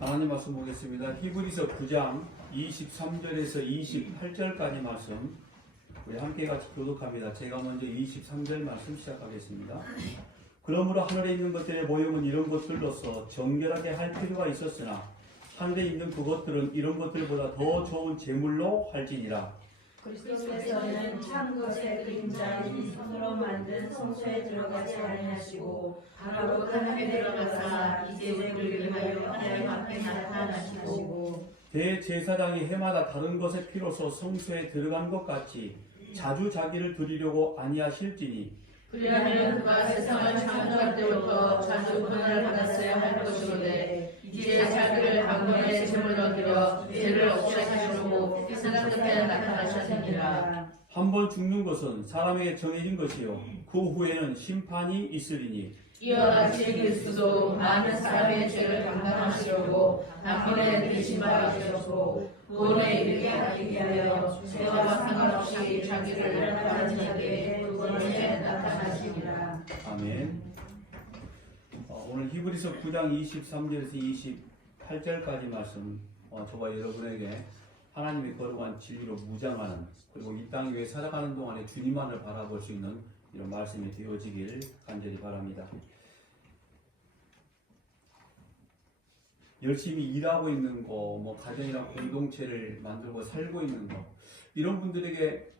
하나님 말씀 보겠습니다. 히브리서 9장 23절에서 28절까지 말씀 우리 함께 같이 교독합니다. 제가 먼저 23절 말씀 시작하겠습니다. 그러므로 하늘에 있는 것들의 모형은 이런 것들로서 정결하게 할 필요가 있었으나 하늘에 있는 그것들은 이런 것들보다 더 좋은 제물로 할지니라. 그리스도께서는 참 것의 그림자인 손으로 만든 성소에 들어가지 아니하시고 바로 하늘에 들어가사 이제 우리를 위하여 하나님 앞에 나타나시고 대제사장이 해마다 다른 것의 피로서 성소에 들어간 것 같이 자주 자기를 드리려고 아니하실지니 그리하면 그가 세상을 창조할 때부터 자주 권한을 받았어야 할 것이로되 이제 자기를 단번에 제물로 드려 죄를 없애시려고 세상 끝에 나타나셨느니라. 한 번 죽는 것은 사람에게 정해진 것이요 그 후에는 심판이 있으리니 이와 같이 그리스도도 많은 사람의 죄를 감당하시려고 단번에 되신 바 되셨고 구원에 이르게 하기 위하여 죄와 상관없이 자기를 나타낸 자에게 두 번째 나타나시리라. 아멘. 오늘 히브리서 9장 23절에서 28절까지 말씀 저와 여러분에게 하나님의 거룩한 진리로 무장하는 그리고 이 땅 위에 살아가는 동안에 주님만을 바라볼 수 있는 이런 말씀이 되어지길 간절히 바랍니다. 열심히 일하고 있는 거, 가정이나 공동체를 만들고 살고 있는 거, 이런 분들에게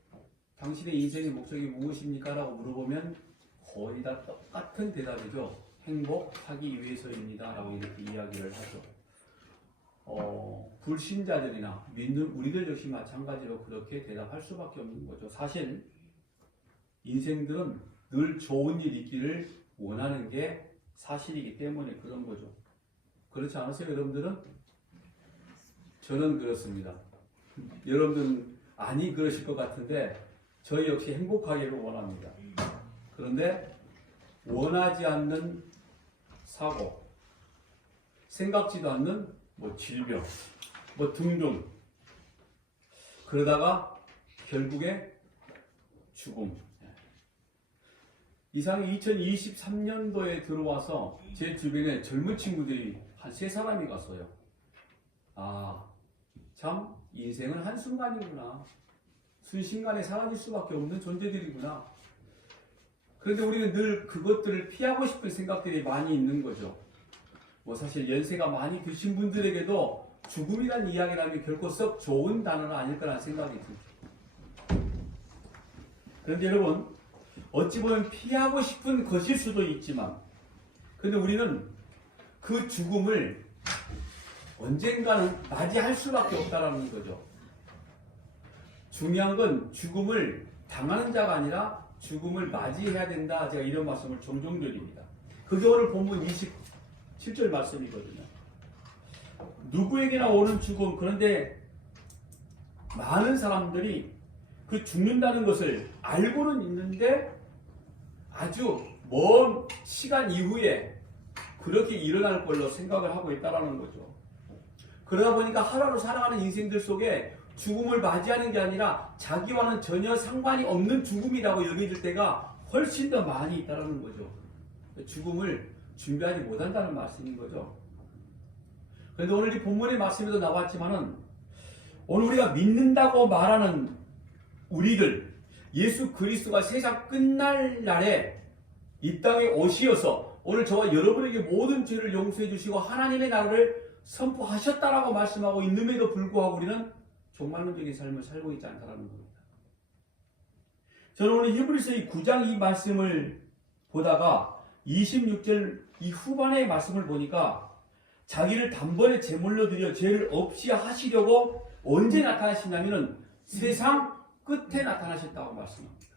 당신의 인생의 목적이 무엇입니까? 라고 물어보면 거의 다 똑같은 대답이죠. 행복하기 위해서입니다. 라고 이렇게 이야기를 하죠. 불신자들이나 믿는 우리들 역시 마찬가지로 그렇게 대답할 수밖에 없는 거죠. 사실 인생들은 늘 좋은 일 있기를 원하는 게 사실이기 때문에 그런 거죠. 그렇지 않으세요, 여러분들은? 저는 그렇습니다. 여러분들은 아니 그러실 것 같은데 저희 역시 행복하기를 원합니다. 그런데 원하지 않는 사고, 생각지도 않는 질병, 등등 그러다가 결국에 죽음. 이상이 2023년도에 들어와서 제 주변에 젊은 친구들이 한 3사람이 갔어요. 참 인생은 한순간이구나. 순식간에 사라질 수밖에 없는 존재들이구나. 그런데 우리는 늘 그것들을 피하고 싶은 생각들이 많이 있는 거죠. 사실 연세가 많이 드신 분들에게도 죽음이라는 이야기라면 결코 썩 좋은 단어는 아닐 거라는 생각이 듭니다. 그런데 여러분, 어찌 보면 피하고 싶은 것일 수도 있지만 그런데 우리는 그 죽음을 언젠가는 맞이할 수밖에 없다는 거죠. 중요한 건 죽음을 당하는 자가 아니라 죽음을 맞이해야 된다. 제가 이런 말씀을 종종 드립니다. 그게 오늘 본문 27절 말씀이거든요. 누구에게나 오는 죽음, 그런데 많은 사람들이 그 죽는다는 것을 알고는 있는데 아주 먼 시간 이후에 그렇게 일어날 걸로 생각을 하고 있다는 거죠. 그러다 보니까 하루하루 살아가는 인생들 속에 죽음을 맞이하는 게 아니라 자기와는 전혀 상관이 없는 죽음이라고 여겨질 때가 훨씬 더 많이 있다는 거죠. 죽음을 준비하지 못한다는 말씀인 거죠. 그런데 오늘 이 본문의 말씀에도 나왔지만은 오늘 우리가 믿는다고 말하는 우리들, 예수 그리스도가 세상 끝날 날에 이 땅에 오시어서 오늘 저와 여러분에게 모든 죄를 용서해 주시고 하나님의 나라를 선포하셨다라고 말씀하고 있음에도 불구하고 우리는 종말론적인 삶을 살고 있지 않다는 겁니다. 저는 오늘 히브리서 9장 이 말씀을 보다가 26절 이 후반의 말씀을 보니까 자기를 단번에 제물로 드려 죄를 없이 하시려고 언제 나타나시냐면은 세상 끝에 나타나셨다고 말씀합니다.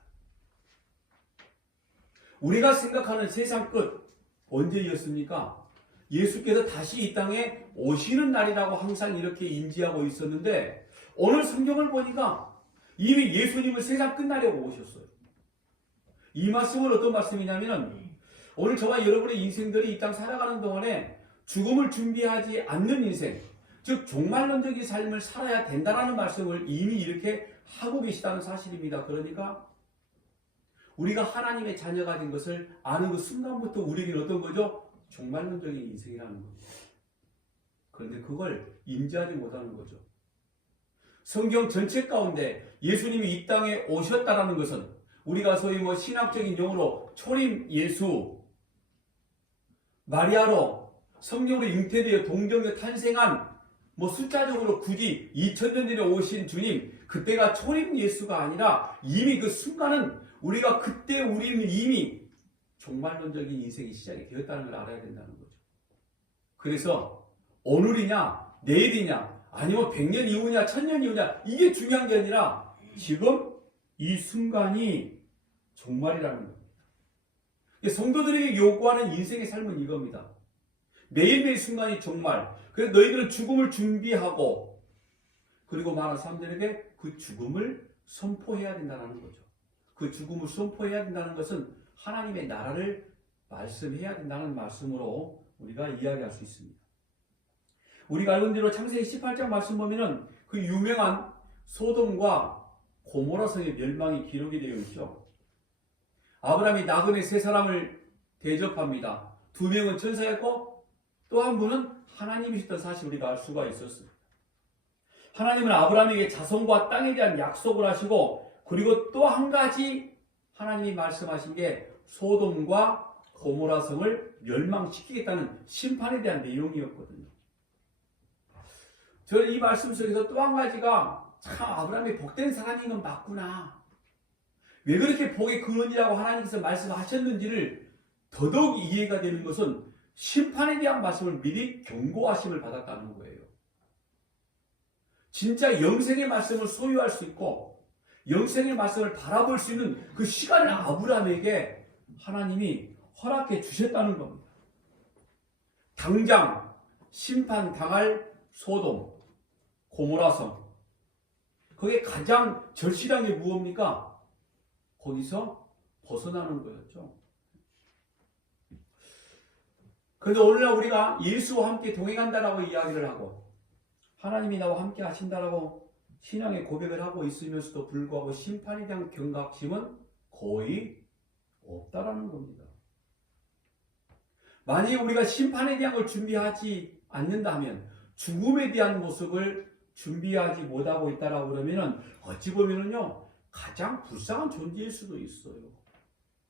우리가 생각하는 세상 끝 언제였습니까? 예수께서 다시 이 땅에 오시는 날이라고 항상 이렇게 인지하고 있었는데 오늘 성경을 보니까 이미 예수님은 세상 끝나려고 오셨어요. 이 말씀은 어떤 말씀이냐면 오늘 저와 여러분의 인생들이 이 땅 살아가는 동안에 죽음을 준비하지 않는 인생, 즉 종말론적인 삶을 살아야 된다는 말씀을 이미 이렇게 하고 계시다는 사실입니다. 그러니까 우리가 하나님의 자녀가 된 것을 아는 그 순간부터 우리에게는 어떤 거죠? 종말론적인 인생이라는 거죠. 그런데 그걸 인지하지 못하는 거죠. 성경 전체 가운데 예수님이 이 땅에 오셨다라는 것은 우리가 소위 신학적인 용어로 초림 예수, 마리아로 성령으로 잉태되어 동정에 탄생한 숫자적으로 굳이 2000년 전에 오신 주님, 그때가 초림 예수가 아니라 이미 그 순간은 우리가 그때 우리는 이미 종말론적인 인생이 시작이 되었다는 걸 알아야 된다는 거죠. 그래서 오늘이냐 내일이냐 아니면 100년 이후냐 1000년 이후냐 이게 중요한 게 아니라 지금 이 순간이 종말이라는 겁니다. 성도들에게 요구하는 인생의 삶은 이겁니다. 매일매일 순간이 종말. 그래서 너희들은 죽음을 준비하고 그리고 많은 사람들에게 그 죽음을 선포해야 된다는 거죠. 그 죽음을 선포해야 된다는 것은 하나님의 나라를 말씀해야 된다는 말씀으로 우리가 이야기할 수 있습니다. 우리가 알고 있는 대로 창세기 18장 말씀 보면은 그 유명한 소돔과 고모라 성의 멸망이 기록이 되어 있죠. 아브라함이 나그네 세 사람을 대접합니다. 2명은 천사였고 또 한 분은 하나님이셨던 사실 우리가 알 수가 있었어요. 하나님은 아브라함에게 자손과 땅에 대한 약속을 하시고 그리고 또 한 가지 하나님이 말씀하신 게 소돔과 고모라 성을 멸망시키겠다는 심판에 대한 내용이었거든요. 저는 이 말씀 속에서 또 한 가지가 참 아브라함이 복된 사람인 건 맞구나. 왜 그렇게 복의 근원이라고 하나님께서 말씀하셨는지를 더더욱 이해가 되는 것은 심판에 대한 말씀을 미리 경고하심을 받았다는 거예요. 진짜 영생의 말씀을 소유할 수 있고 영생의 말씀을 바라볼 수 있는 그 시간을 아브라함에게 하나님이 허락해 주셨다는 겁니다. 당장 심판당할 소돔, 고모라성, 그게 가장 절실한 게 무엇입니까? 거기서 벗어나는 거였죠. 그런데 오늘날 우리가 예수와 함께 동행한다라고 이야기를 하고 하나님이 나와 함께 하신다라고 신앙의 고백을 하고 있으면서도 불구하고 심판에 대한 경각심은 거의 없다라는 겁니다. 만약에 우리가 심판에 대한 걸 준비하지 않는다면 죽음에 대한 모습을 준비하지 못하고 있다라고 그러면은 어찌 보면은요 가장 불쌍한 존재일 수도 있어요.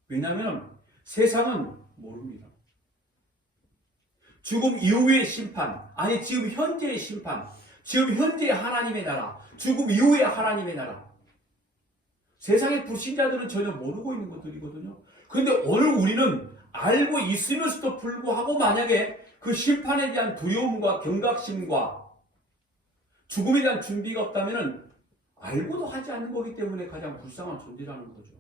왜냐하면 세상은 모릅니다. 죽음 이후의 심판, 아니 지금 현재의 심판, 지금 현재의 하나님의 나라, 죽음 이후의 하나님의 나라. 세상의 불신자들은 전혀 모르고 있는 것들이거든요. 그런데 오늘 우리는 알고 있으면서도 불구하고 만약에 그 심판에 대한 두려움과 경각심과 죽음에 대한 준비가 없다면 알고도 하지 않는 거기 때문에 가장 불쌍한 존재라는 거죠.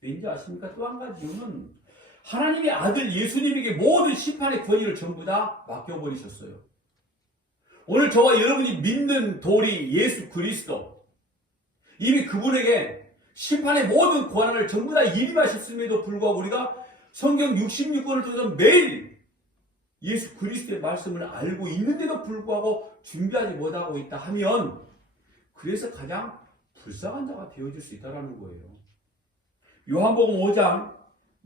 왠지 아십니까? 또 한 가지 이유는 하나님의 아들 예수님에게 모든 심판의 권위를 전부 다 맡겨버리셨어요. 오늘 저와 여러분이 믿는 도리 예수 그리스도, 이미 그분에게 심판의 모든 권한을 전부 다 임하셨음에도 불구하고 우리가 성경 66권을 통해서 매일 예수 그리스도의 말씀을 알고 있는데도 불구하고 준비하지 못하고 있다 하면 그래서 가장 불쌍한 자가 되어질 수 있다는 거예요. 요한복음 5장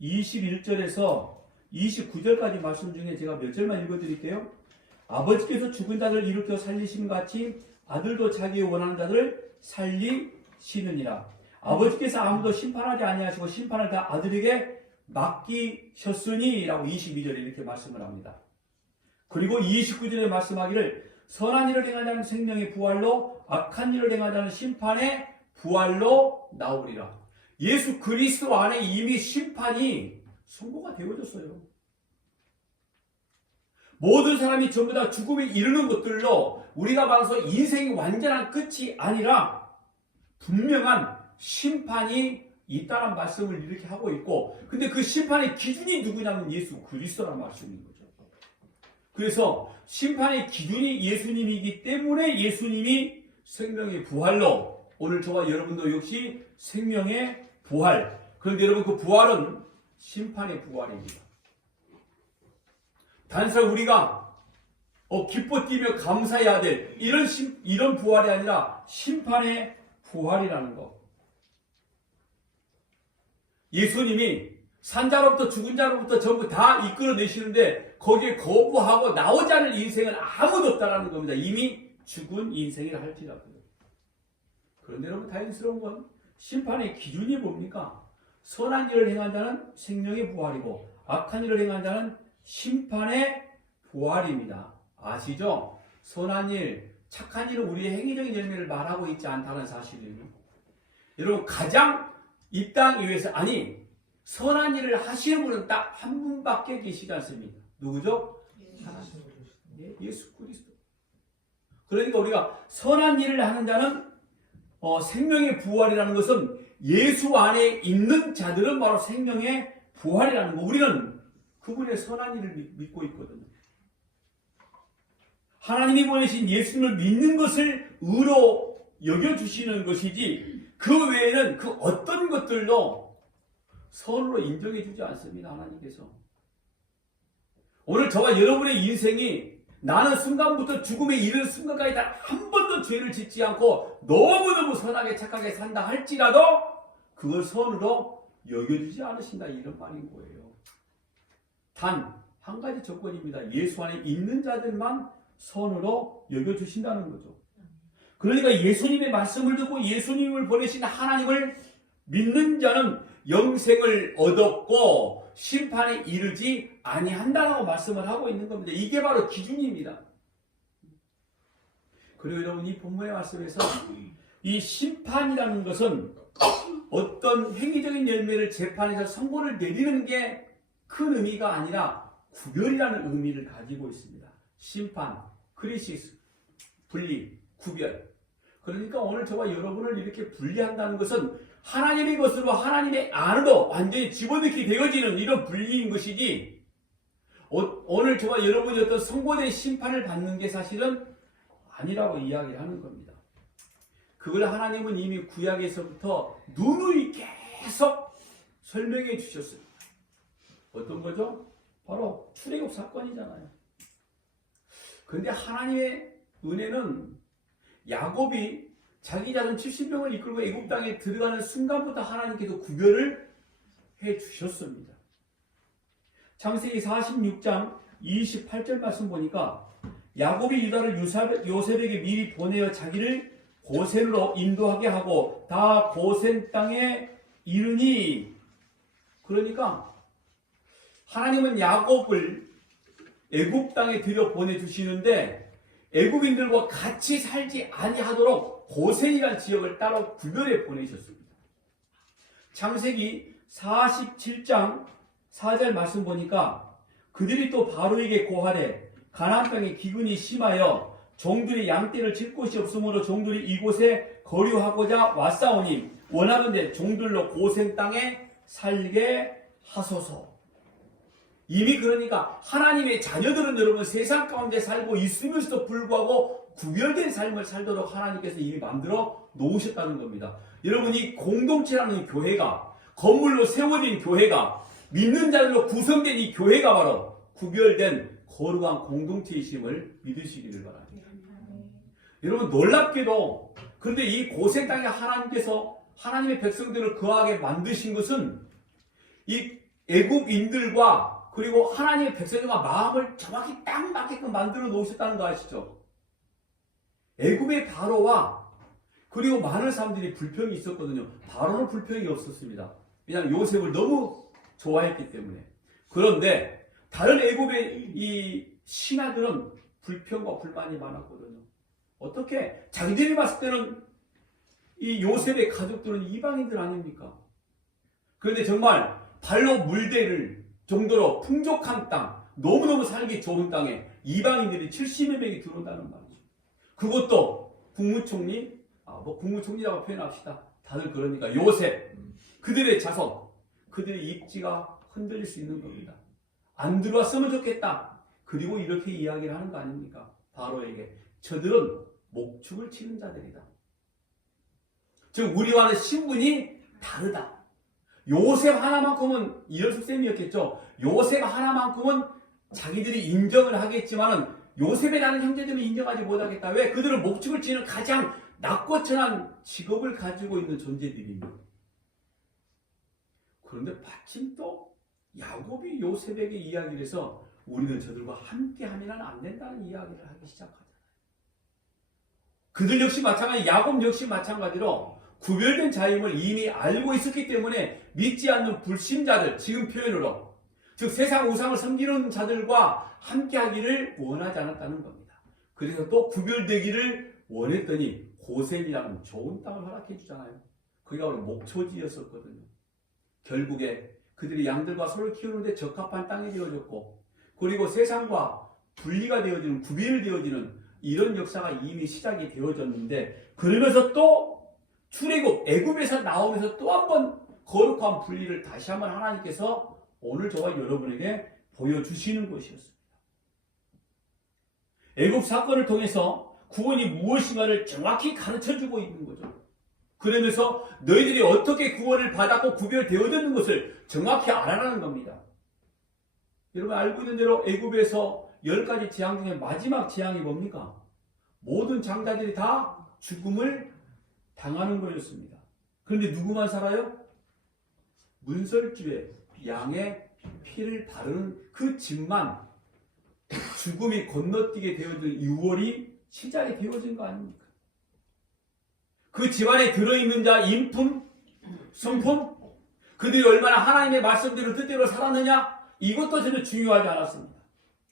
21절에서 29절까지 말씀 중에 제가 몇 절만 읽어드릴게요. 아버지께서 죽은 자들을 일으켜 살리심 같이 아들도 자기 원하는 자들을 살리시느니라. 아버지께서 아무도 심판하지 아니하시고 심판을 다 아들에게 맡기셨으니 라고 22절에 이렇게 말씀을 합니다. 그리고 29절에 말씀하기를 선한 일을 행하자는 생명의 부활로 악한 일을 행하자는 심판의 부활로 나오리라. 예수 그리스도 안에 이미 심판이 선고가 되어졌어요. 모든 사람이 전부 다 죽음에 이르는 것들로 우리가 말해서 인생이 완전한 끝이 아니라 분명한 심판이 있다는 말씀을 이렇게 하고 있고, 근데 그 심판의 기준이 누구냐면 예수 그리스도라는 말씀인 거죠. 그래서 심판의 기준이 예수님이기 때문에 예수님이 생명의 부활로 오늘 저와 여러분도 역시 생명의 부활. 그런데 여러분 그 부활은 심판의 부활입니다. 단순히 우리가 기뻐 뛰며 감사해야 될 이런 부활이 아니라 심판의 부활이라는 것. 예수님이 산 자로부터 죽은 자로부터 전부 다 이끌어내시는데 거기에 거부하고 나오지 않을 인생은 아무도 없다라는 겁니다. 이미 죽은 인생이라 할지라도. 그런데 여러분 다행스러운 건 심판의 기준이 뭡니까? 선한 일을 행한 자는 생명의 부활이고 악한 일을 행한 자는 심판의 부활입니다. 아시죠? 선한 일, 착한 일은 우리의 행위적인 열매를 말하고 있지 않다는 사실이에요. 여러분 가장 이 땅 위에서 선한 일을 하시는 분은 딱 한 분밖에 계시지 않습니까? 누구죠? 예수 그리스도. 그러니까 우리가 선한 일을 하는 자는 생명의 부활이라는 것은 예수 안에 있는 자들은 바로 생명의 부활이라는 거. 우리는 그분의 선한 일을 믿고 있거든요. 하나님이 보내신 예수님을 믿는 것을 의로 여겨주시는 것이지 그 외에는 그 어떤 것들도 선으로 인정해 주지 않습니다. 하나님께서. 오늘 저와 여러분의 인생이 나는 순간부터 죽음에 이르는 순간까지 단 한 번도 죄를 짓지 않고 너무너무 선하게 착하게 산다 할지라도 그걸 선으로 여겨주지 않으신다 이런 말인 거예요. 단 한 가지 조건입니다. 예수 안에 있는 자들만 선으로 여겨주신다는 거죠. 그러니까 예수님의 말씀을 듣고 예수님을 보내신 하나님을 믿는 자는 영생을 얻었고 심판에 이르지 아니한다라고 말씀을 하고 있는 겁니다. 이게 바로 기준입니다. 그리고 여러분 이 본문의 말씀에서 이 심판이라는 것은 어떤 행위적인 열매를 재판에서 선고를 내리는 게 큰 의미가 아니라 구별이라는 의미를 가지고 있습니다. 심판, 크리시스, 분리, 구별. 그러니까 오늘 저와 여러분을 이렇게 분리한다는 것은 하나님의 것으로 하나님의 안으로 완전히 집어넣게 되어지는 이런 분리인 것이지 오늘 저와 여러분이 어떤 선고된 심판을 받는 게 사실은 아니라고 이야기를 하는 겁니다. 그걸 하나님은 이미 구약에서부터 누누이 계속 설명해 주셨습니다. 어떤 거죠? 바로 출애굽 사건이잖아요. 그런데 하나님의 은혜는 야곱이 자기 자손 70명을 이끌고 애굽 땅에 들어가는 순간부터 하나님께서 구별을 해 주셨습니다. 창세기 46장 28절 말씀 보니까 야곱이 유다를 요셉에게 미리 보내어 자기를 고센으로 인도하게 하고 다 고센 땅에 이르니, 그러니까 하나님은 야곱을 애굽 땅에 들여 보내주시는데 애굽인들과 같이 살지 아니하도록 고센이라는 지역을 따로 구별해 보내셨습니다. 창세기 47장 4절 말씀 보니까 그들이 또 바로에게 고하되 가나안 땅에 기근이 심하여 종들이 양떼를 칠 곳이 없으므로 종들이 이곳에 거류하고자 왔사오니 원하건대 종들로 고센 땅에 살게 하소서. 이미 그러니까 하나님의 자녀들은 여러분 세상 가운데 살고 있으면서도 불구하고 구별된 삶을 살도록 하나님께서 이미 만들어 놓으셨다는 겁니다. 여러분 이 공동체라는 교회가, 건물로 세워진 교회가, 믿는 자들로 구성된 이 교회가 바로 구별된 거룩한 공동체이심을 믿으시기를 바랍니다. 여러분 놀랍게도 그런데 이 고센 땅에 하나님께서 하나님의 백성들을 거하게 만드신 것은 이 애굽인들과 그리고 하나님의 백성들과 마음을 정확히 딱 맞게끔 만들어 놓으셨다는 거 아시죠? 애굽의 바로와 그리고 많은 사람들이 불평이 있었거든요. 바로는 불평이 없었습니다. 왜냐하면 요셉을 너무 좋아했기 때문에. 그런데 다른 애굽의 이 신하들은 불평과 불만이 많았거든요. 어떻게? 자기들이 봤을 때는 이 요셉의 가족들은 이방인들 아닙니까? 그런데 정말 발로 물대를 정도로 풍족한 땅, 너무너무 살기 좋은 땅에 이방인들이 70여 명이 들어온다는 말이죠. 그것도 국무총리, 국무총리라고 표현합시다. 다들 그러니까 요셉, 그들의 자손, 그들의 입지가 흔들릴 수 있는 겁니다. 안 들어왔으면 좋겠다. 그리고 이렇게 이야기를 하는 거 아닙니까? 바로에게. 저들은 목축을 치는 자들이다. 즉 우리와는 신분이 다르다. 요셉 하나만큼은 이런 속셈이었겠죠. 요셉 하나만큼은 자기들이 인정을 하겠지만은 요셉의 다른 형제들은 인정하지 못하겠다. 왜? 그들은 목축을 치는 가장 낮고 천한 직업을 가지고 있는 존재들입니다. 그런데 마침 또 야곱이 요셉에게 이야기를 해서 우리는 저들과 함께 하면 안 된다는 이야기를 하기 시작하잖아요. 그들 역시 마찬가지, 야곱 역시 마찬가지로 구별된 자임을 이미 알고 있었기 때문에 믿지 않는 불신자들, 지금 표현으로 즉 세상 우상을 섬기는 자들과 함께 하기를 원하지 않았다는 겁니다. 그래서 또 구별되기를 원했더니 고센이라는 좋은 땅을 허락해 주잖아요. 거기가 바로 목초지였었거든요. 결국에 그들이 양들과 소를 키우는데 적합한 땅이 되어졌고, 그리고 세상과 분리가 되어지는, 구별되어지는 이런 역사가 이미 시작이 되어졌는데, 그러면서 또 출애굽, 애굽에서 나오면서 또 한 번 거룩한 분리를 다시 한번 하나님께서 오늘 저와 여러분에게 보여주시는 것이었습니다. 애굽 사건을 통해서 구원이 무엇인가를 정확히 가르쳐주고 있는 거죠. 그러면서 너희들이 어떻게 구원을 받았고 구별되어졌는 것을 정확히 알아라는 겁니다. 여러분 알고 있는 대로 애굽에서 10가지 재앙 중에 마지막 재앙이 뭡니까? 모든 장자들이 다 죽음을 당하는 거였습니다. 그런데 누구만 살아요? 문설주에 양의 피를 바르는 그 집만 죽음이 건너뛰게 되어진 6월이 시작이 되어진 거 아닙니까? 그 집안에 들어있는 자, 인품, 성품, 그들이 얼마나 하나님의 말씀대로 뜻대로 살았느냐, 이것도 전혀 중요하지 않았습니다.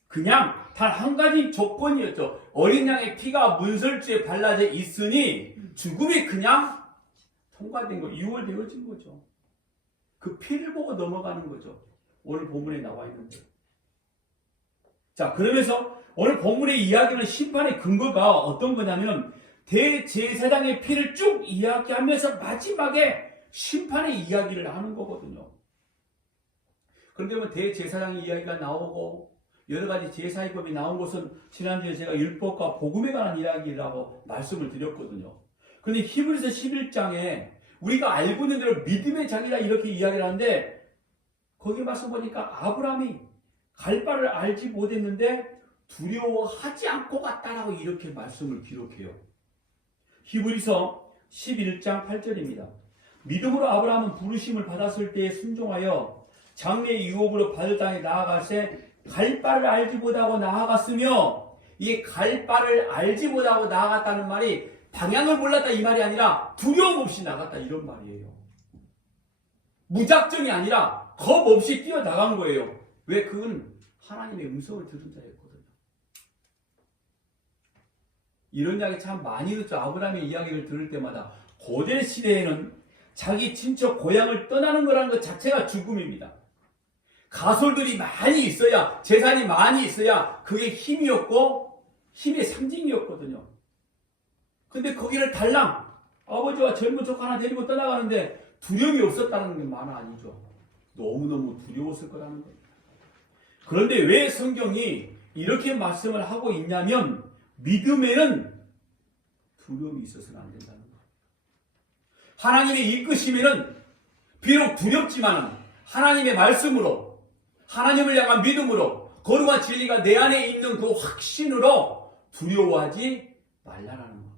그냥 단 한 가지 조건이었죠. 어린 양의 피가 문설주에 발라져 있으니 죽음이 그냥 통과된 거, 6월 되어진 거죠. 그 피를 보고 넘어가는 거죠. 오늘 본문에 나와 있는데. 자, 그러면서 오늘 본문의 이야기는 심판의 근거가 어떤 거냐면 대제사장의 피를 쭉 이야기하면서 마지막에 심판의 이야기를 하는 거거든요. 그런데 뭐 대제사장의 이야기가 나오고 여러 가지 제사의법이 나온 것은 지난주에 제가 율법과 복음에 관한 이야기라고 말씀을 드렸거든요. 그런데 히브리서 11장에 우리가 알고 있는 대로 믿음의 자기라 이렇게 이야기를 하는데 거기 말씀 보니까 아브라함이 갈 바를 알지 못했는데 두려워하지 않고 갔다라고 이렇게 말씀을 기록해요. 히브리서 11장 8절입니다. 믿음으로 아브라함은 부르심을 받았을 때에 순종하여 장래의 유업으로 받을 땅에 나아가세 갈 바를 알지 못하고 나아갔으며, 이 갈 바를 알지 못하고 나아갔다는 말이 방향을 몰랐다 이 말이 아니라 두려움 없이 나갔다 이런 말이에요. 무작정이 아니라 겁 없이 뛰어나간 거예요. 왜? 그건 하나님의 음성을 들은 자였거든요. 이런 이야기 참 많이 듣죠. 아브라함의 이야기를 들을 때마다 고대 시대에는 자기 친척 고향을 떠나는 거라는 것 자체가 죽음입니다. 가솔들이 많이 있어야, 재산이 많이 있어야 그게 힘이었고 힘의 상징이었거든요. 근데 거기를 달랑 아버지와 젊은 척 하나 데리고 떠나가는데 두려움이 없었다는 게 말 아니죠. 너무너무 두려웠을 거라는 겁니다. 그런데 왜 성경이 이렇게 말씀을 하고 있냐면 믿음에는 두려움이 있어서는 안 된다는 거예요. 하나님의 이끄심에는 비록 두렵지만 하나님의 말씀으로, 하나님을 향한 믿음으로, 거룩한 진리가 내 안에 있는 그 확신으로 두려워하지 말라라는 거예요.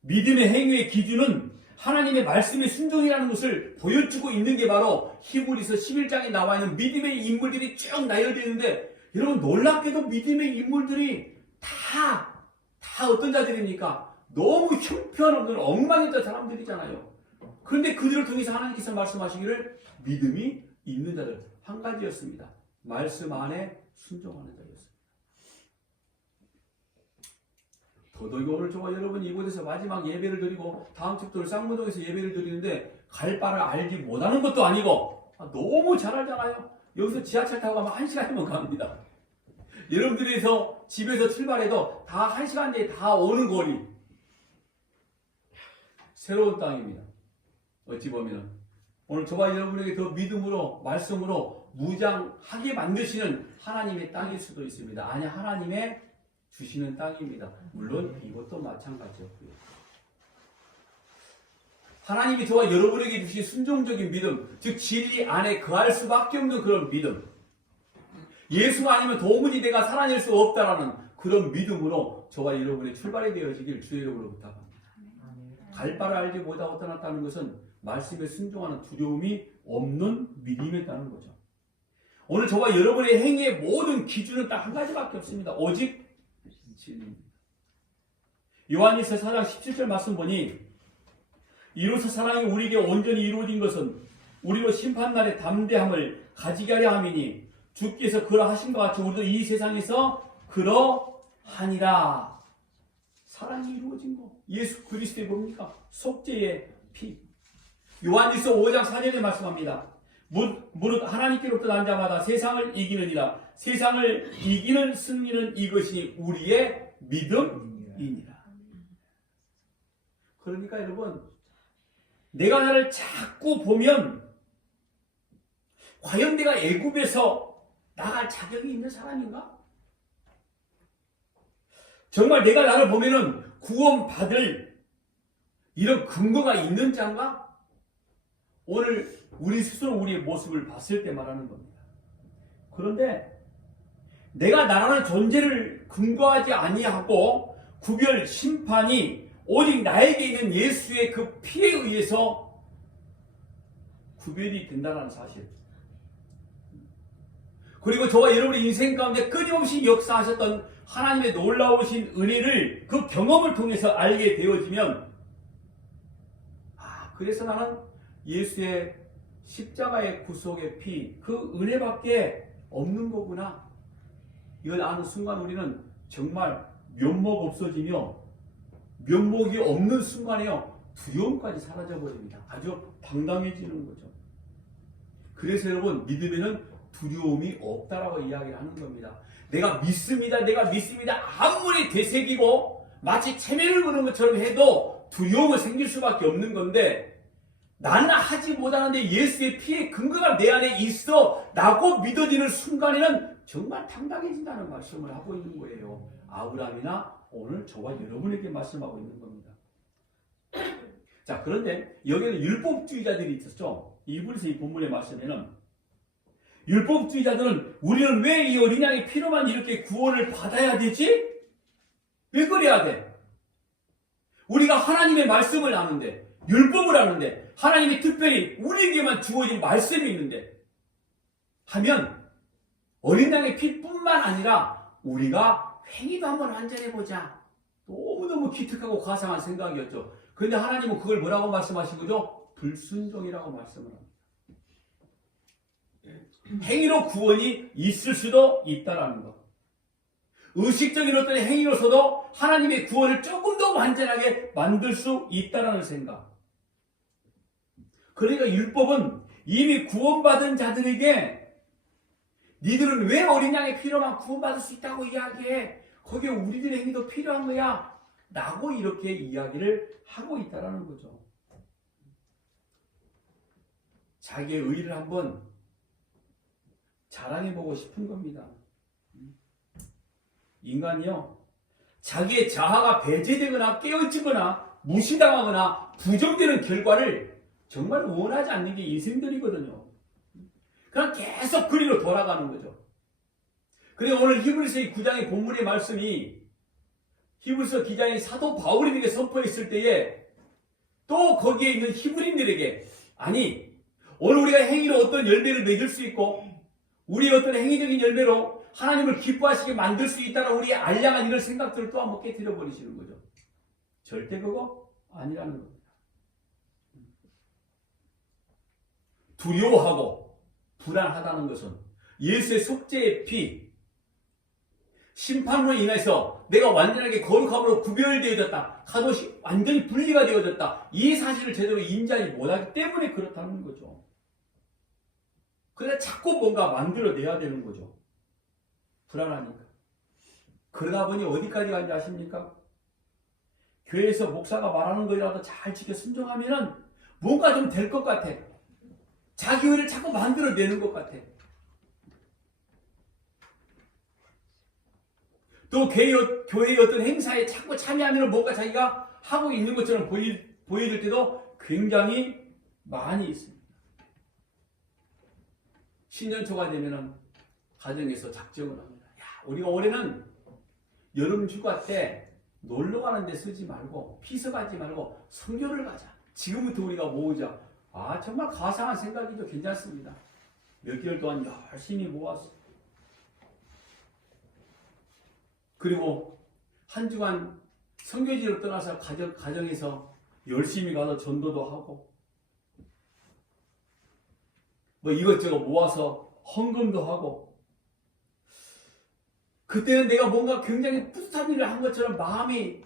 믿음의 행위의 기준은 하나님의 말씀의 순종이라는 것을 보여주고 있는 게 바로 히브리서 11장에 나와 있는 믿음의 인물들이 쭉 나열되어 있는데, 여러분 놀랍게도 믿음의 인물들이 다 어떤 자들입니까? 너무 형편없는 엉망했던 사람들이잖아요. 그런데 그들을 통해서 하나님께서 말씀하시기를 믿음이 있는 자들, 한 가지였습니다. 말씀 안에 순종하는 자였습니다. 더더욱 오늘 저와 여러분이 이곳에서 마지막 예배를 드리고 다음 주도 쌍무동에서 예배를 드리는데 갈 바를 알지 못하는 것도 아니고, 너무 잘 알잖아요. 여기서 지하철 타고 가면 1시간이면 갑니다. 여러분들에서 집에서 출발해도 다 1시간 내에 다 오는 거리. 새로운 땅입니다. 어찌 보면 오늘 저와 여러분에게 더 믿음으로, 말씀으로 무장하게 만드시는 하나님의 땅일 수도 있습니다. 아니, 하나님의 주시는 땅입니다. 물론 이것도 마찬가지였고요. 하나님이 저와 여러분에게 주신 순종적인 믿음, 즉 진리 안에 거할 수밖에 없는 그런 믿음, 예수가 아니면 도무지 내가 살아낼 수 없다라는 그런 믿음으로 저와 여러분의 출발이 되어지길 주의 이름으로 부탁합니다. 갈 바를 알지 못하고 떠났다는 것은 말씀에 순종하는 두려움이 없는 믿음이었다는 거죠. 오늘 저와 여러분의 행위의 모든 기준은 딱 한 가지밖에 없습니다. 오직 진리입니다. 요한일서 4장 17절 말씀 보니 이로써 사랑이 우리에게 온전히 이루어진 것은 우리로 심판날의 담대함을 가지게 하려 함이니 주께서 그러하신 것 같이 우리도 이 세상에서 그러하니라. 사랑이 이루어진 거. 예수 그리스도의 뭡니까? 속죄의 피. 요한일서 5장 4절에 말씀합니다. 무릇 하나님께로부터 난 자마다 세상을 이기느니라. 세상을 이기는 승리는 이것이 우리의 믿음이니라. 그러니까 여러분, 내가 나를 자꾸 보면 과연 내가 애굽에서 나갈 자격이 있는 사람인가? 정말 내가 나를 보면은 구원받을 이런 근거가 있는 자인가? 오늘 우리 스스로 우리의 모습을 봤을 때 말하는 겁니다. 그런데 내가 나라는 존재를 근거하지 아니하고 구별 심판이 오직 나에게 있는 예수의 그 피에 의해서 구별이 된다는 사실. 그리고 저와 여러분의 인생 가운데 끊임없이 역사하셨던 하나님의 놀라우신 은혜를 그 경험을 통해서 알게 되어지면 그래서 나는 예수의 십자가의 구속의 피, 그 은혜밖에 없는 거구나. 이걸 아는 순간 우리는 정말 면목 없어지며 면목이 없는 순간에요. 두려움까지 사라져버립니다. 아주 당당해지는 거죠. 그래서 여러분 믿음에는 두려움이 없다라고 이야기를 하는 겁니다. 내가 믿습니다. 아무리 되새기고 마치 체면을 거는 것처럼 해도 두려움은 생길 수밖에 없는 건데 나는 하지 못하는데 예수의 피의 근거가 내 안에 있어 라고 믿어지는 순간에는 정말 당당해진다는 말씀을 하고 있는 거예요. 아브라함이나 오늘 저와 여러분에게 말씀하고 있는 겁니다. 자, 그런데 여기는 율법주의자들이 있었죠. 이불에서 이 본문의 말씀에는 율법주의자들은 우리는 왜 이 어린 양의 피로만 이렇게 구원을 받아야 되지? 왜 그래야 돼? 우리가 하나님의 말씀을 아는데 율법을 아는데 하나님이 특별히 우리에게만 주어진 말씀이 있는데 하면 어린 양의 피뿐만 아니라 우리가 행위도 한번 완전해보자. 너무너무 기특하고 가상한 생각이었죠. 그런데 하나님은 그걸 뭐라고 말씀하신 거죠? 불순종이라고 말씀을 합니다. 행위로 구원이 있을 수도 있다라는 것. 의식적인 어떤 행위로서도 하나님의 구원을 조금 더 완전하게 만들 수 있다라는 생각. 그러니까 율법은 이미 구원받은 자들에게 니들은 왜 어린 양의 피로만 구원받을 수 있다고 이야기해? 거기에 우리들의 행위도 필요한 거야. 라고 이렇게 이야기를 하고 있다라는 거죠. 자기의 의를 한번 자랑해보고 싶은 겁니다. 인간이요, 자기의 자아가 배제되거나 깨어지거나 무시당하거나 부정되는 결과를 정말 원하지 않는 게 인생들이거든요. 그냥 계속 그리로 돌아가는 거죠. 그런데 오늘 히브리서 9장의 본문의 말씀이 히브리서 기자인 사도 바울에게 선포했을 때에 또 거기에 있는 히브리인들에게 아니 오늘 우리가 행위로 어떤 열매를 맺을 수 있고 우리의 어떤 행위적인 열매로 하나님을 기뻐하시게 만들 수 있다는 우리의 알량한 이런 생각들을 또 한번 깨뜨려 버리시는 거죠. 절대 그거 아니라는 겁니다. 두려워하고 불안하다는 것은 예수의 속죄의 피, 심판으로 인해서 내가 완전하게 거룩함으로 구별되어졌다. 가롯이 완전히 분리가 되어졌다. 이 사실을 제대로 인지하지 못하기 때문에 그렇다는 거죠. 그래서 자꾸 뭔가 만들어내야 되는 거죠. 불안하니까. 그러다 보니 어디까지 간지 아십니까? 교회에서 목사가 말하는 거라도 잘 지켜 순종하면은 뭔가 좀 될 것 같아. 자기 의를 자꾸 만들어내는 것 같아. 또 교회의 어떤 행사에 자꾸 참여하면 뭔가 자기가 하고 있는 것처럼 보여질 때도 굉장히 많이 있습니다. 신년초가 되면은 가정에서 작정을 합니다. 야, 우리가 올해는 여름 휴가 때 놀러 가는 데 쓰지 말고 피서 가지 말고 선교를 가자. 지금부터 우리가 모으자. 정말 가상한 생각이죠. 괜찮습니다. 몇 개월 동안 열심히 모았어. 그리고 한 주간 선교지로 떠나서 가정에서 열심히 가서 전도도 하고 뭐 이것저것 모아서 헌금도 하고 그때는 내가 뭔가 굉장히 뿌듯한 일을 한 것처럼 마음이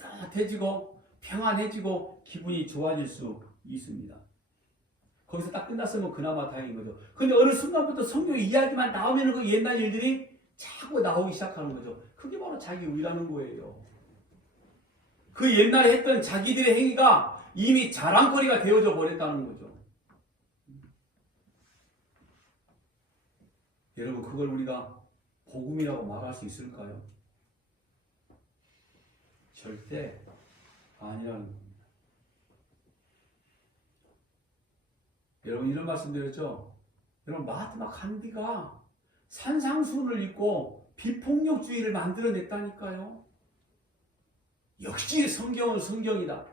따뜻해지고 평안해지고 기분이 좋아질 수 있습니다. 거기서 딱 끝났으면 그나마 다행인 거죠. 근데 어느 순간부터 성경 이야기만 나오면 그 옛날 일들이 자꾸 나오기 시작하는 거죠. 그게 바로 자기 의라는 거예요. 그 옛날에 했던 자기들의 행위가 이미 자랑거리가 되어져 버렸다는 거죠. 여러분, 그걸 우리가 복음이라고 말할 수 있을까요? 절대 아니라는 겁니다. 여러분, 이런 말씀 드렸죠? 여러분, 마하트마 간디가 산상수훈을 읽고 비폭력주의를 만들어냈다니까요. 역시 성경은 성경이다.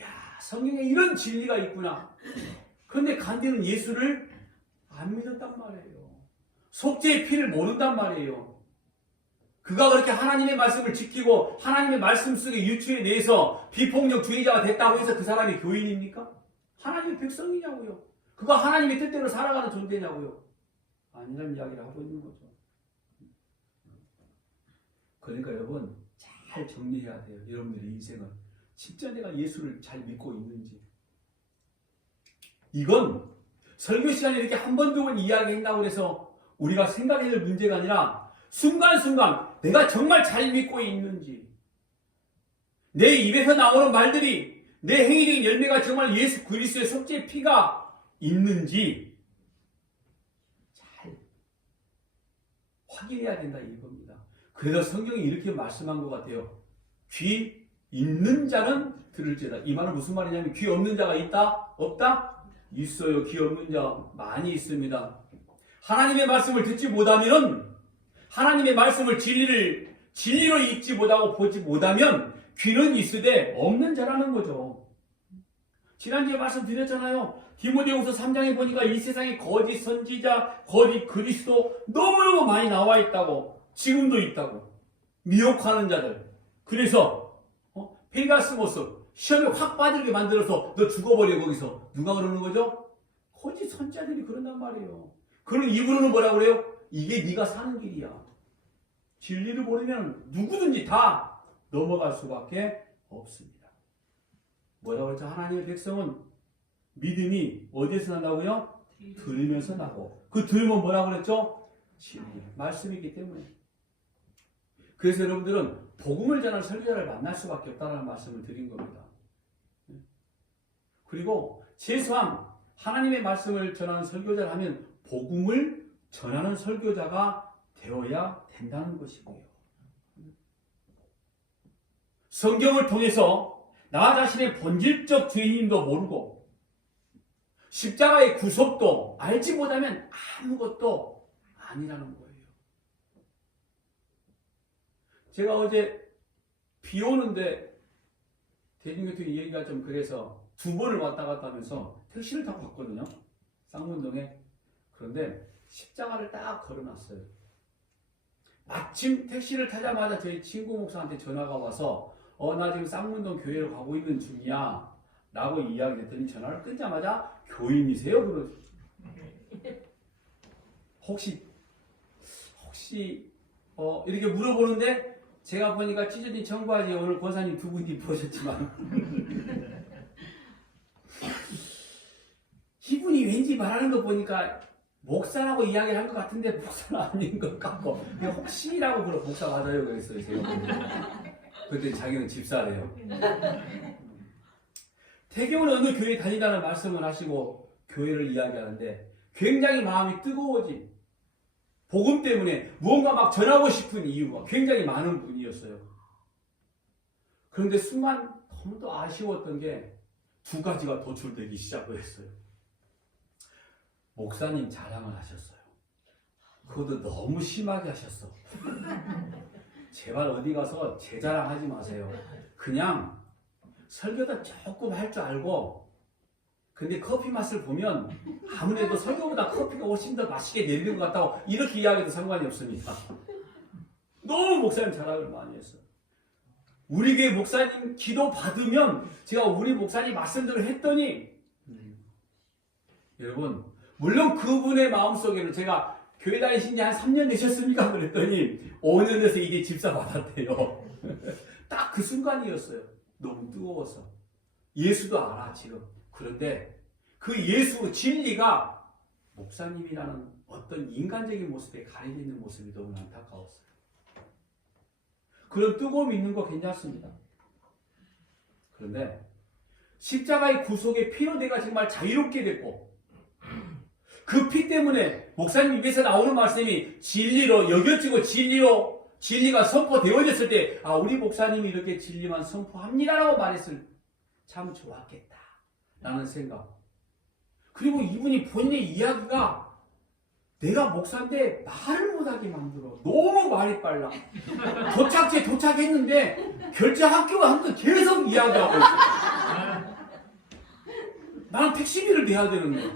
야, 성경에 이런 진리가 있구나. 그런데 간디는 예수를 안 믿었단 말이에요. 속죄의 피를 모른단 말이에요. 그가 그렇게 하나님의 말씀을 지키고 하나님의 말씀 속에 유추해내서 비폭력주의자가 됐다고 해서 그 사람이 교인입니까? 하나님의 백성이냐고요. 그가 하나님의 뜻대로 살아가는 존재냐고요. 아니라는 이야기를 하고 있는 거죠. 그러니까 여러분, 잘 정리해야 돼요. 여러분들의 인생은 진짜 내가 예수를 잘 믿고 있는지. 이건 설교 시간에 이렇게 한 번, 두 번 이야기한다고 해서 우리가 생각해야 될 문제가 아니라 순간순간 내가 정말 잘 믿고 있는지, 내 입에서 나오는 말들이 내 행위적인 열매가 정말 예수 그리스도의 속죄의 피가 있는지 잘 확인해야 된다 이겁니다. 그래서 성경이 이렇게 말씀한 것 같아요. 귀 있는 자는 들을지어다. 이 말은 무슨 말이냐면 귀 없는 자가 있다? 없다? 있어요. 귀 없는 자 많이 있습니다. 하나님의 말씀을 듣지 못하면, 하나님의 말씀을 진리로 읽지 못하고 보지 못하면 귀는 있으되 없는 자라는 거죠. 지난주에 말씀드렸잖아요. 디모데후서 3장에 보니까 이 세상에 거짓 선지자, 거짓 그리스도 너무너무 많이 나와 있다고. 지금도 있다고. 미혹하는 자들. 그래서 페가스모스 시험에 확 빠지게 만들어서 너 죽어버려 거기서. 누가 그러는 거죠? 거짓 선지자들이 그런단 말이에요. 그런 입으로는 뭐라고 그래요? 이게 네가 사는 길이야. 진리를 모르면 누구든지 다 넘어갈 수밖에 없습니다. 뭐라고 그랬죠? 하나님의 백성은 믿음이 어디에서 난다고요? 들으면서 나고. 그 들으면 뭐라고 그랬죠? 진리, 말씀이기 때문에. 그래서 여러분들은 복음을 전하는 설교자를 만날 수밖에 없다는 말씀을 드린 겁니다. 그리고 최소한 하나님의 말씀을 전하는 설교자를 하면 복음을 전하는 설교자가 되어야 된다는 것이고요. 성경을 통해서 나 자신의 본질적 죄인임도 모르고 십자가의 구속도 알지 못하면 아무것도 아니라는 거예요. 제가 어제 비 오는데 대중교통 얘기가 좀 그래서 2번을 왔다 갔다 하면서 택시를 타고 갔거든요. 쌍문동에. 그런데 십자가를 딱 걸어놨어요. 마침 택시를 타자마자 저희 친구 목사한테 전화가 와서 나 지금 쌍문동 교회로 가고 있는 중이야 라고 이야기했더니 전화를 끊자마자 교인이세요? 그러죠. 혹시 이렇게 물어보는데 제가 보니까 찢어진 청바지 오늘 권사님 2분이 입으셨지만 이분이 왠지 말하는 거 보니까 목사라고 이야기를 한 것 같은데 목사는 아닌 것 같고 혹시라고 그러 목사 맞아요 그랬어요. 제가 그때 자기는 집사래요. 태경은 어느 교회 다니다는 말씀을 하시고 교회를 이야기하는데 굉장히 마음이 뜨거워진 복음 때문에 무언가 막 전하고 싶은 이유가 굉장히 많은 분이었어요. 그런데 순간 너무도 아쉬웠던 게 2가지가 도출되기 시작을 했어요. 목사님 자랑을 하셨어요. 그것도 너무 심하게 하셨어. 제발 어디 가서 제 자랑하지 마세요. 그냥 설교도 조금 할 줄 알고 근데 커피 맛을 보면 아무래도 설교보다 커피가 훨씬 더 맛있게 내리는 것 같다고 이렇게 이야기해도 상관이 없습니다. 너무 목사님 자랑을 많이 했어요. 우리 교회 목사님 기도 받으면 제가 우리 목사님 말씀대로 했더니 여러분 물론 그분의 마음속에는 제가 교회 다니신 지 한 3년 되셨습니까? 그랬더니 5년 돼서 이게 집사 받았대요. 딱 그 순간이었어요. 너무 뜨거워서. 예수도 알아 지금. 그런데 그 예수 진리가 목사님이라는 어떤 인간적인 모습에 가려져 있는 모습이 너무 안타까웠어요. 그런 뜨거움이 있는 거 괜찮습니다. 그런데 십자가의 구속의 피로 내가 정말 자유롭게 됐고 그 피 때문에 목사님 입에서 나오는 말씀이 진리로 여겨지고 진리가 선포되어졌을 때 우리 목사님이 이렇게 진리만 선포합니다라고 말했을 참 좋았겠다 라는 생각. 그리고 이분이 본인의 이야기가 내가 목사인데 말을 못하게 만들어. 너무 말이 빨라. 도착지에 도착했는데 결제학교가 하면서 계속 이야기하고 있어. 나는 택시비를 내야 되는데.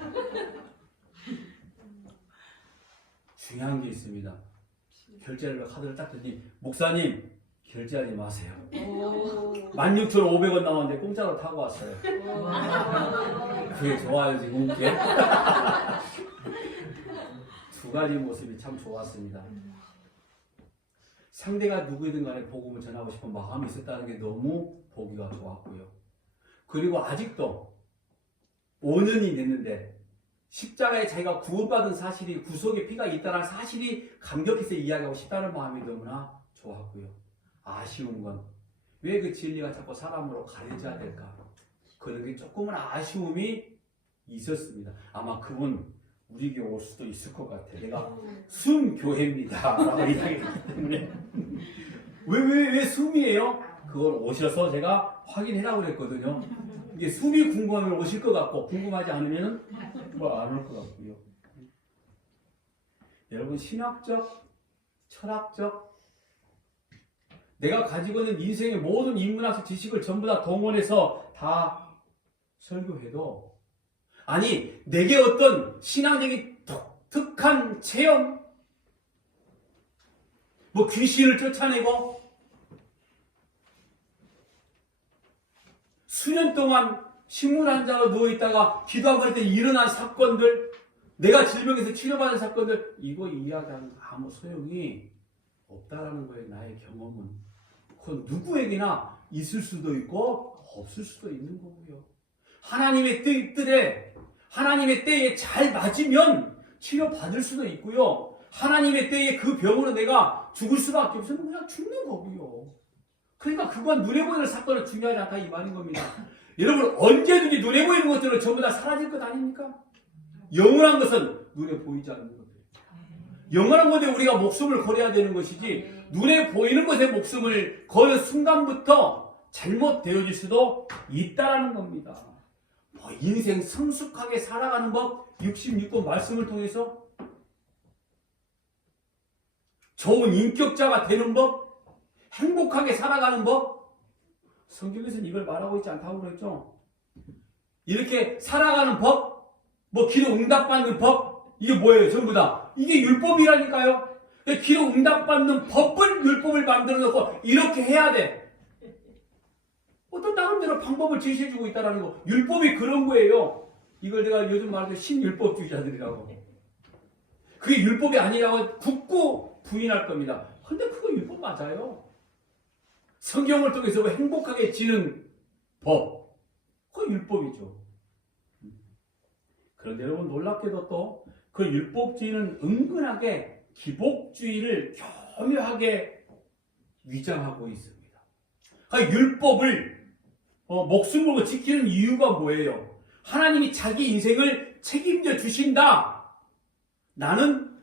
중요한 게 있습니다. 결제를 카드를 딱 드니 목사님 결제하지 마세요. 16,500원 나왔는데 공짜로 타고 왔어요. 그게 좋아요 지금 웃게. 두 가지 모습이 참 좋았습니다. 상대가 누구이든 간에 복음을 전하고 싶은 마음이 있었다는 게 너무 보기가 좋았고요. 그리고 아직도 5년이 됐는데 십자가에 자기가 구원받은 사실이 구속의 피가 있다는 사실이 감격해서 이야기하고 싶다는 마음이 너무나 좋았고요. 아쉬운 건 왜 그 진리가 자꾸 사람으로 가려져야 될까? 그런 게 조금은 아쉬움이 있었습니다. 아마 그분 우리 교회 올 수도 있을 것 같아. 내가 숨교회입니다 라고 이야기했기 때문에 왜 숨이에요? 그걸 오셔서 제가 확인해라고 그랬거든요. 이게 숨이 궁금하면 오실 것 같고 궁금하지 않으면 안 올 것 같고요. 여러분 신학적, 철학적 내가 가지고 있는 인생의 모든 인문학적 지식을 전부 다 동원해서 다 설교해도 아니 내게 어떤 신앙적인 독특한 체험 뭐 귀신을 쫓아내고 수년 동안 식물 환자로 누워있다가 기도하고 할 때 일어난 사건들 내가 질병에서 치료받은 사건들 이거 이야기하는 아무 소용이 없다라는 거예요. 나의 경험은 그건 누구에게나 있을 수도 있고 없을 수도 있는 거고요. 하나님의 뜻에 하나님의 때에 잘 맞으면 치료받을 수도 있고요. 하나님의 때에 그 병으로 내가 죽을 수밖에 없으면 그냥 죽는 거고요. 그러니까 그건 눈에 보이는 사건은 중요하지 않다 이 말인 겁니다. 여러분 언제든지 눈에 보이는 것들은 전부 다 사라질 것 아닙니까? 영원한 것은 눈에 보이지 않는 것들. 영원한 것에 우리가 목숨을 걸어야 되는 것이지 눈에 보이는 것에 목숨을 거는 순간부터 잘못되어질 수도 있다라는 겁니다. 인생 성숙하게 살아가는 법 66권 말씀을 통해서 좋은 인격자가 되는 법 행복하게 살아가는 법 성경에서는 이걸 말하고 있지 않다고 그랬죠. 이렇게 살아가는 법 기도 응답받는 법 이게 뭐예요? 전부 다 이게 율법이라니까요. 기도 응답받는 법을 율법을 만들어 놓고 이렇게 해야 돼. 어떤 나름대로 방법을 제시해주고 있다는 거. 율법이 그런 거예요. 이걸 내가 요즘 말하는 신율법주의자들이라고. 그게 율법이 아니라고 굳고 부인할 겁니다. 근데 그거 율법 맞아요. 성경을 통해서 행복하게 지는 법. 그거 율법이죠. 그런데 여러분 놀랍게도 또 그 율법주의는 은근하게 기복주의를 교묘하게 위장하고 있습니다. 그러니까 율법을 목숨 걸고 지키는 이유가 뭐예요? 하나님이 자기 인생을 책임져 주신다. 나는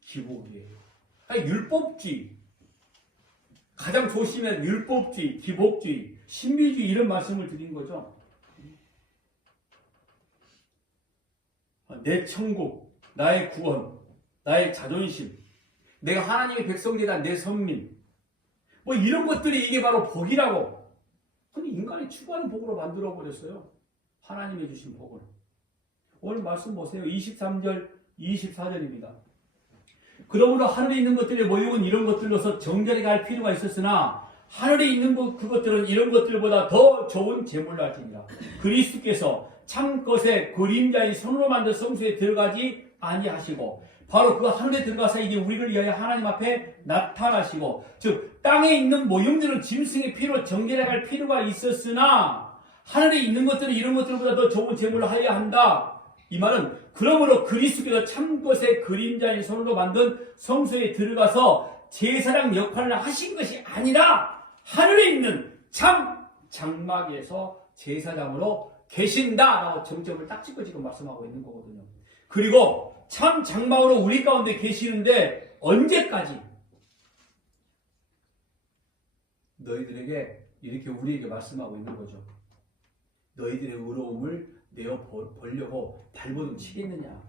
기복이에요. 그러니까 율법주의. 가장 조심해야 율법주의, 기복주의, 신비주의 이런 말씀을 드린 거죠. 내 천국, 나의 구원, 나의 자존심, 내가 하나님의 백성되다 내 선민 이런 것들이 이게 바로 복이라고. 근데 인간이 추구하는 복으로 만들어버렸어요. 하나님이 주신 복을. 오늘 말씀 보세요. 23절, 24절입니다. 그러므로 하늘에 있는 것들의 모형은 이런 것들로서 정결하게 할 필요가 있었으나 하늘에 있는 그것들은 이런 것들보다 더 좋은 제물로 할지니라. 그리스도께서 참 것의 그림자인 손으로 만든 성소에 들어가지 아니하시고 바로 그 하늘에 들어가서 이제 우리를 위하여 하나님 앞에 나타나시고, 즉 땅에 있는 모형들은 짐승의 피로 정결하게 할 필요가 있었으나 하늘에 있는 것들은 이런 것들보다 더 좋은 제물로 하여야 한다. 이 말은 그러므로 그리스도께서 참 것의 그림자인 손으로 만든 성소에 들어가서 제사장 역할을 하신 것이 아니라 하늘에 있는 참 장막에서 제사장으로 계신다라고 정점을 딱 찍고 지금 말씀하고 있는 거거든요. 그리고 참 장막으로 우리 가운데 계시는데 언제까지? 너희들에게 이렇게 우리에게 말씀하고 있는 거죠. 너희들의 의로움을 내어 보려고 발버둥 치겠느냐.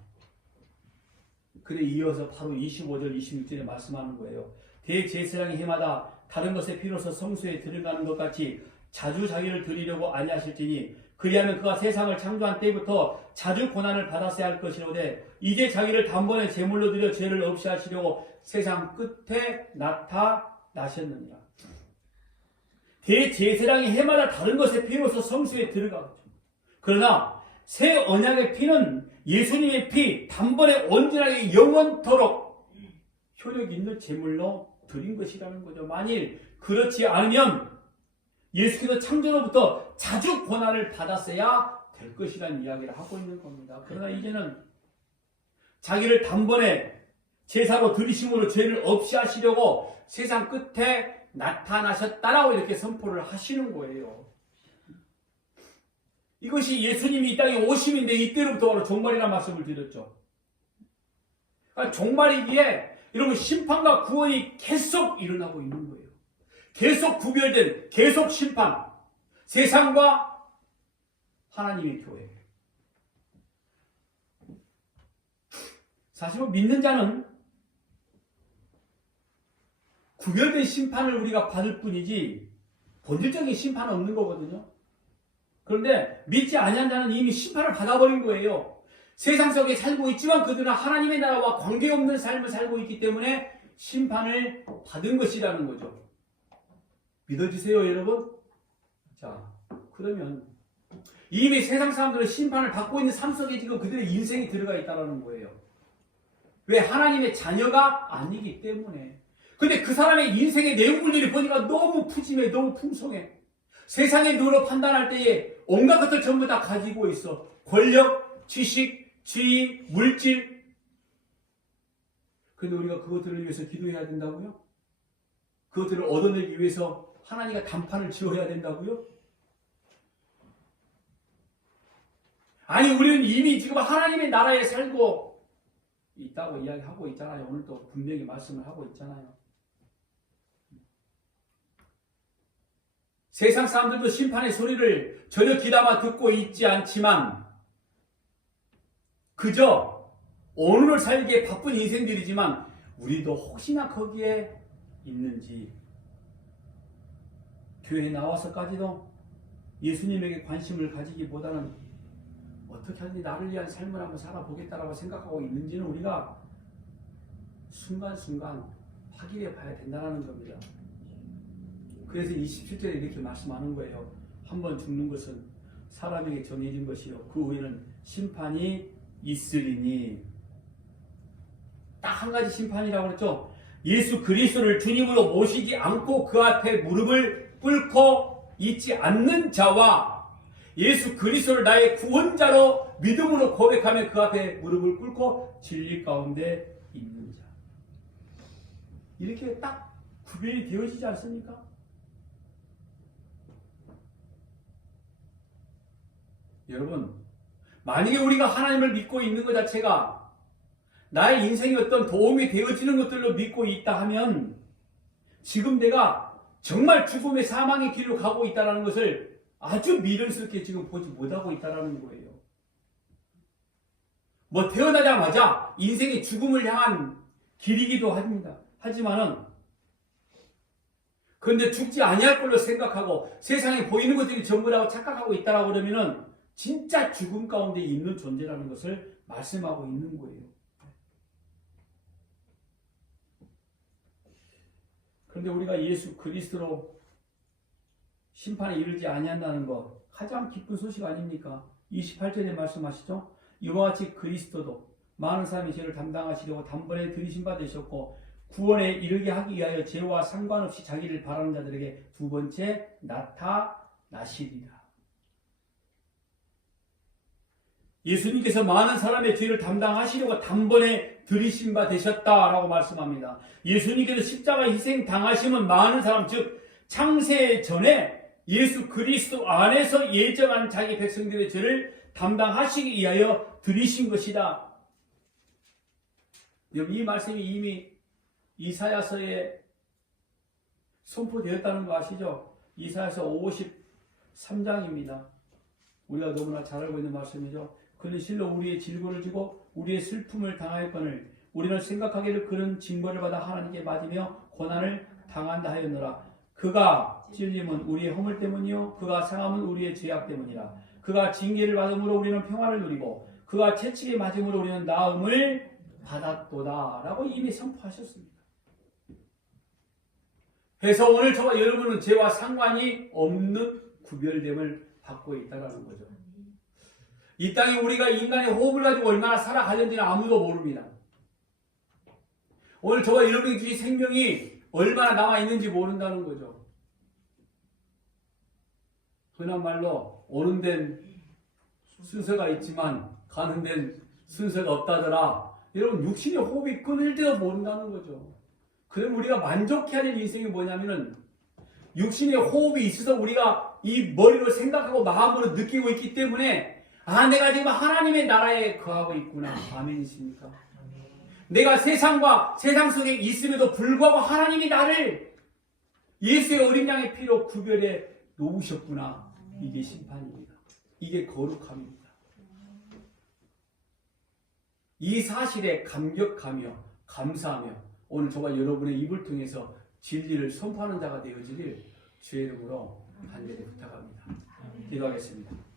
그래 이어서 바로 25절 26절에 말씀하는 거예요. 대제사장이 해마다 다른 것에 비로소 성소에 들어가는 것 같이 자주 자기를 드리려고 아니하실지니 그리하면 그가 세상을 창조한 때부터 자주 고난을 받았어야 할 것이로되 이제 자기를 단번에 제물로 드려 죄를 없이 하시려고 세상 끝에 나타나셨느니라. 대제사장이 해마다 다른 것에 비로소 성소에 들어가죠. 그러나 새 언약의 피는 예수님의 피 단번에 온전하게 영원토록 효력 있는 제물로 드린 것이라는 거죠. 만일 그렇지 않으면 예수께서 창조로부터 자주 고난을 받았어야 될 것이라는 이야기를 하고 있는 겁니다. 그러나 이제는 자기를 단번에 제사로 드리심으로 죄를 없이 하시려고 세상 끝에 나타나셨다라고 이렇게 선포를 하시는 거예요. 이것이 예수님이 이 땅에 오심인데 이때로부터 바로 종말이라는 말씀을 드렸죠. 그러니까 종말이기에 여러분 심판과 구원이 계속 일어나고 있는 거예요. 계속 구별된 계속 심판, 세상과 하나님의 교회. 사실 믿는 자는 구별된 심판을 우리가 받을 뿐이지 본질적인 심판은 없는 거거든요. 그런데 믿지 아니한 자는 이미 심판을 받아버린 거예요. 세상 속에 살고 있지만 그들은 하나님의 나라와 관계없는 삶을 살고 있기 때문에 심판을 받은 것이라는 거죠. 믿어주세요, 여러분? 자, 그러면 이미 세상 사람들은 심판을 받고 있는 삶 속에 지금 그들의 인생이 들어가 있다는 거예요. 왜? 하나님의 자녀가 아니기 때문에. 근데 그 사람의 인생의 내용물들이 보니까 너무 푸짐해, 너무 풍성해. 세상의 눈으로 판단할 때에 온갖 것들 전부 다 가지고 있어. 권력, 지식, 지위, 물질. 근데 우리가 그것들을 위해서 기도해야 된다고요? 그것들을 얻어내기 위해서 하나님과 단판을 지어야 된다고요? 아니, 우리는 이미 지금 하나님의 나라에 살고 있다고 이야기하고 있잖아요. 오늘 또 분명히 말씀을 하고 있잖아요. 세상 사람들도 심판의 소리를 전혀 귀담아 듣고 있지 않지만 그저 오늘을 살기에 바쁜 인생들이지만 우리도 혹시나 거기에 있는지 교회에 나와서까지도 예수님에게 관심을 가지기보다는 어떻게 하든지 나를 위한 삶을 한번 살아보겠다라고 생각하고 있는지는 우리가 순간순간 확인해 봐야 된다는 겁니다. 그래서 27절에 이렇게 말씀하는 거예요. 한 번 죽는 것은 사람에게 정해진 것이요 그 후에는 심판이 있으리니. 딱 한 가지 심판이라고 그랬죠. 예수 그리스도를 주님으로 모시지 않고 그 앞에 무릎을 꿇고 있지 않는 자와 예수 그리스도를 나의 구원자로 믿음으로 고백하며 그 앞에 무릎을 꿇고 진리 가운데 있는 자. 이렇게 딱 구별이 되어지지 않습니까? 여러분, 만약에 우리가 하나님을 믿고 있는 것 자체가 나의 인생에 어떤 도움이 되어지는 것들로 믿고 있다 하면 지금 내가 정말 죽음의 사망의 길로 가고 있다는 것을 아주 미련스럽게 지금 보지 못하고 있다는 거예요. 뭐 태어나자마자 인생의 죽음을 향한 길이기도 합니다. 하지만은 그런데 죽지 아니할 걸로 생각하고 세상에 보이는 것들이 전부라고 착각하고 있다라고 그러면은 진짜 죽음 가운데 있는 존재라는 것을 말씀하고 있는 거예요. 그런데 우리가 예수 그리스도로 심판에 이르지 아니한다는 것 가장 기쁜 소식 아닙니까? 28절에 말씀하시죠. 이와 같이 그리스도도 많은 사람의 죄를 담당하시려고 단번에 들이신 바 되셨고 구원에 이르게 하기 위하여 죄와 상관없이 자기를 바라는 자들에게 두 번째 나타나시리라. 예수님께서 많은 사람의 죄를 담당하시려고 단번에 들이신 바 되셨다라고 말씀합니다. 예수님께서 십자가 희생 당하심은 많은 사람, 즉 창세 전에 예수 그리스도 안에서 예정한 자기 백성들의 죄를 담당하시기 위하여 들이신 것이다. 이 말씀이 이미 이사야서에 선포되었다는 거 아시죠? 이사야서 53장입니다. 우리가 너무나 잘 알고 있는 말씀이죠. 그는 실로 우리의 질고를 지고 우리의 슬픔을 당하였거늘 우리는 생각하기를 그는 징벌을 받아 하나님께 맞으며 고난을 당한다 하였노라. 그가 찔림은 우리의 허물 때문이요 그가 상함은 우리의 죄악 때문이라. 그가 징계를 받음으로 우리는 평화를 누리고 그가 채찍에 맞음으로 우리는 나음을 받았도다 라고 이미 선포하셨습니다. 그래서 오늘 저와 여러분은 죄와 상관이 없는 구별됨을 받고 있다는 거죠. 이 땅에 우리가 인간의 호흡을 가지고 얼마나 살아가는지는 아무도 모릅니다. 오늘 저와 여러분이 주신 생명이 얼마나 남아있는지 모른다는 거죠. 흔한 말로 오는 데는 순서가 있지만 가는 데는 순서가 없다더라. 여러분 육신의 호흡이 끊을 때도 모른다는 거죠. 그럼 우리가 만족해야 될 인생이 뭐냐면은 육신의 호흡이 있어서 우리가 이 머리로 생각하고 마음으로 느끼고 있기 때문에 내가 지금 하나님의 나라에 거하고 있구나. 아멘이십니까? 내가 세상과 세상 속에 있음에도 불구하고 하나님이 나를 예수의 어린 양의 피로 구별해 놓으셨구나. 이게 심판입니다. 이게 거룩함입니다. 이 사실에 감격하며 감사하며 오늘 저와 여러분의 입을 통해서 진리를 선포하는 자가 되어지길 주의 이름으로 간절히 부탁합니다. 기도하겠습니다.